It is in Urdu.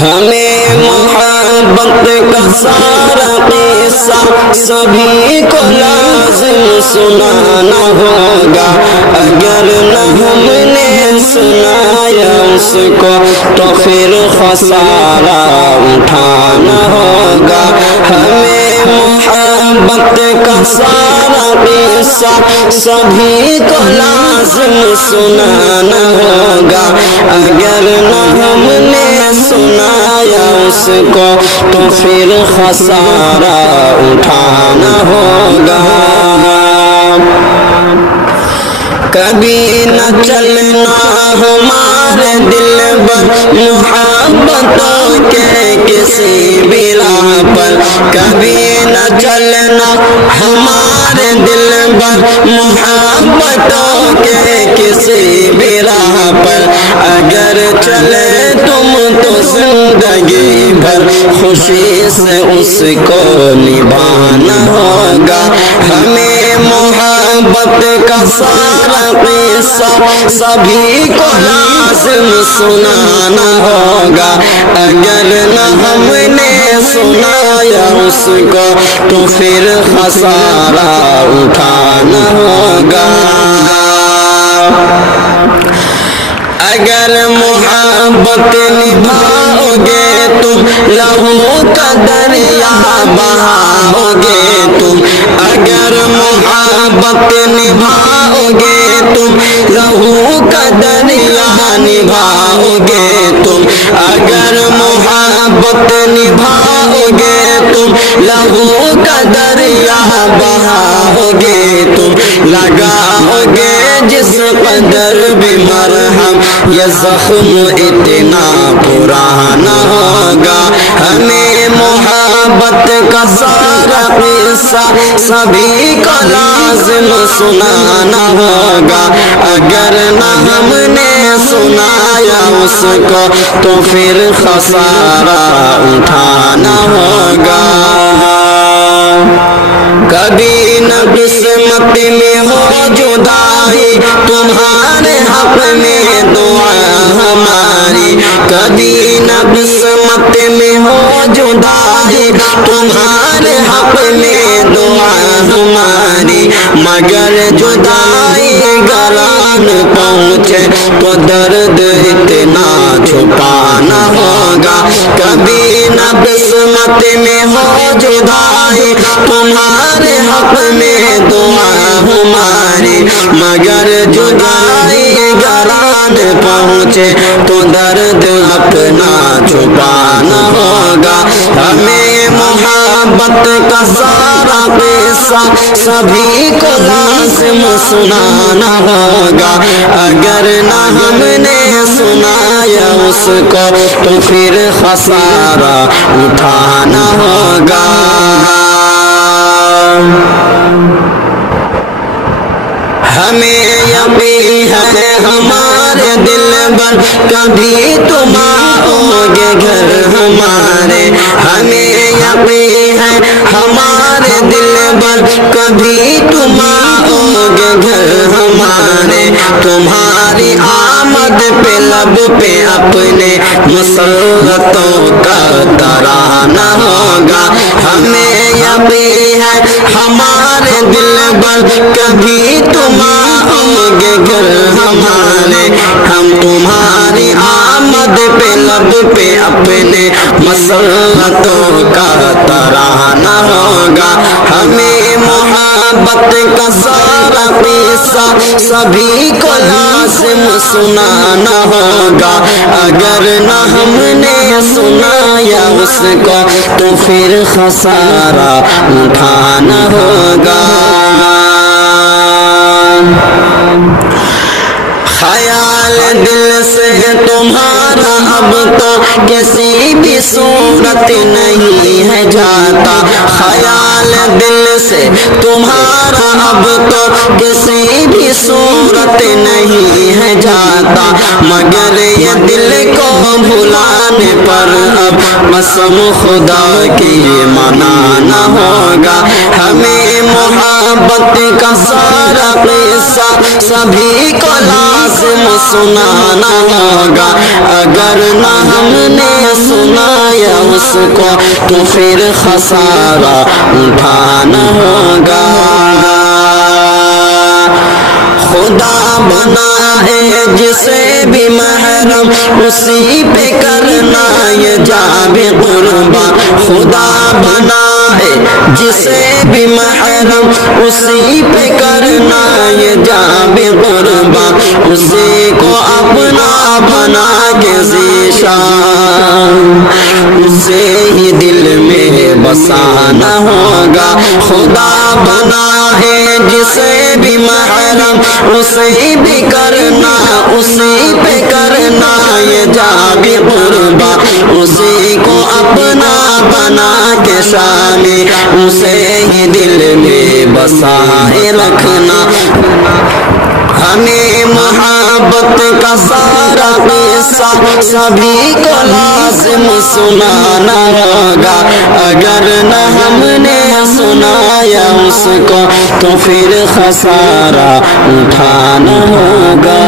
ہمیں محبت کا سارا قصہ سبھی کو لازم سنانا ہوگا، اگر نہ ہم نے سنایا اس کو تو پھر خسارہ اٹھانا ہوگا۔ ہمیں محبت کا سارا قصہ سبھی کو لازم سنانا ہوگا، اگر نہ ہم نے سنایا اس کو تو پھر خسارہ اٹھانا ہوگا۔ کبھی نہ چلنا ہمارے دل پر محبتوں کے کسی بھی راہ پر، کبھی نہ چلنا ہمارے دل پر محبتوں کے کسی بھی راہ پر، اگر چلے تم تو زندگی بھر خوشی سے اس کو نبھانا ہوگا۔ ہمیں محبت کا سارا قصہ سبھی کو لازم سنانا ہوگا، اگر نہ ہم نے سنایا اس کو تو پھر خسارہ اٹھانا ہوگا۔ اگر محبت نبھاؤ گے تم لہو کا دریا بہاؤ گے تم، اگر محبت نبھاؤ گے تم لہو کا دریا نبھاؤ گے تم، اگر محبت نبھاؤ گے تم لہو کا دریا بہاؤ گے تم، لگاؤ گے جس قدر بھی مرہم یہ زخم اتنا پرانا ہوگا۔ ہمیں محبت کا سارا قصہ سبھی کو لازم سنانا ہوگا، اگر نہ ہم نے سنایا اس کو تو پھر خسارہ اٹھانا ہوگا۔ کبھی نہ قسمت میں ہو جدائی تمہارے حق میں دعا ہماری، کبھی نہ قسمت میں ہو جدائی تمہارے حق میں دعا ہماری، مگر جدائی گران پہنچے تو درد اتنا چھپانا ہوگا۔ کبھی نہ قسمت میں ہو جدائی تمہارے حق میں دعا ہماری، مگر جدائی گران پہنچے تو درد اپنا چھپانا ہوگا۔ ہمیں محبت کا سارا قصہ سبھی کو لازم سنانا ہوگا، اگر نہ ہم نے سنایا اس کو تو پھر خسارہ اٹھانا ہوگا۔ ہمیں یقین ہے ہمارے دل پر کبھی تم آؤ گے گھر ہمارے، ہمیں یقین ہے ہمارے دل پر کبھی تم آؤ گے گھر ہمارے، تمہاری آمد پہ لب پہ اپنے مسرتوں کا ترانہ ہوگا۔ ہمیں یقین ہے ہمارے دل پر کبھی تم آؤ گے گھر ہمارے، ہم تمہاری آمد پہ لب پہ اپنے مسرتوں کا ترانہ ہوگا۔ ہمیں محبت کا سارا قصہ سبھی کو لازم سنانا ہوگا، اگر نہ ہم نے سنایا اس کو تو پھر خسارہ اٹھانا ہوگا۔ خیال دل سے تمہارا اب تو کسی بھی صورت نہیں ہے جاتا، خیال دل سے تمہارا اب تو کسی بھی صورت نہیں ہے جاتا، مگر یہ دل کو بھلا ماننے پر اب قسم خدا کی منانا ہوگا. ہمیں محبت کا سارا قصہ سبھی کو لازم سنانا ہوگا. اگر نہ ہم نے سنایا اس کو تو پھر خسارہ اٹھانا ہوگا. خدا بنا ہے جسے بھی محرم اسی پہ کرنا یہ جاب قربا. خدا بنا ہے جسے بھی محرم اسی پہ کرنا یہ جاب قربا. اسی کو اپنا بنا کے ذیشان اسے ہی دل میں بسانا ہوگا. خدا بنا ہے جسے بھی محرم اسی بھی کرنا اسی پہ کرنا یہ جاب قربا. اسی کو اپنا بنا کے شامی اسے ہی دل میں بسائے رکھنا. ہمیں محبت کا سارا قصہ سبھی کو لازم سنانا ہوگا. اگر نہ ہم نے سنایا اس کو تو پھر خسارہ اٹھانا ہوگا.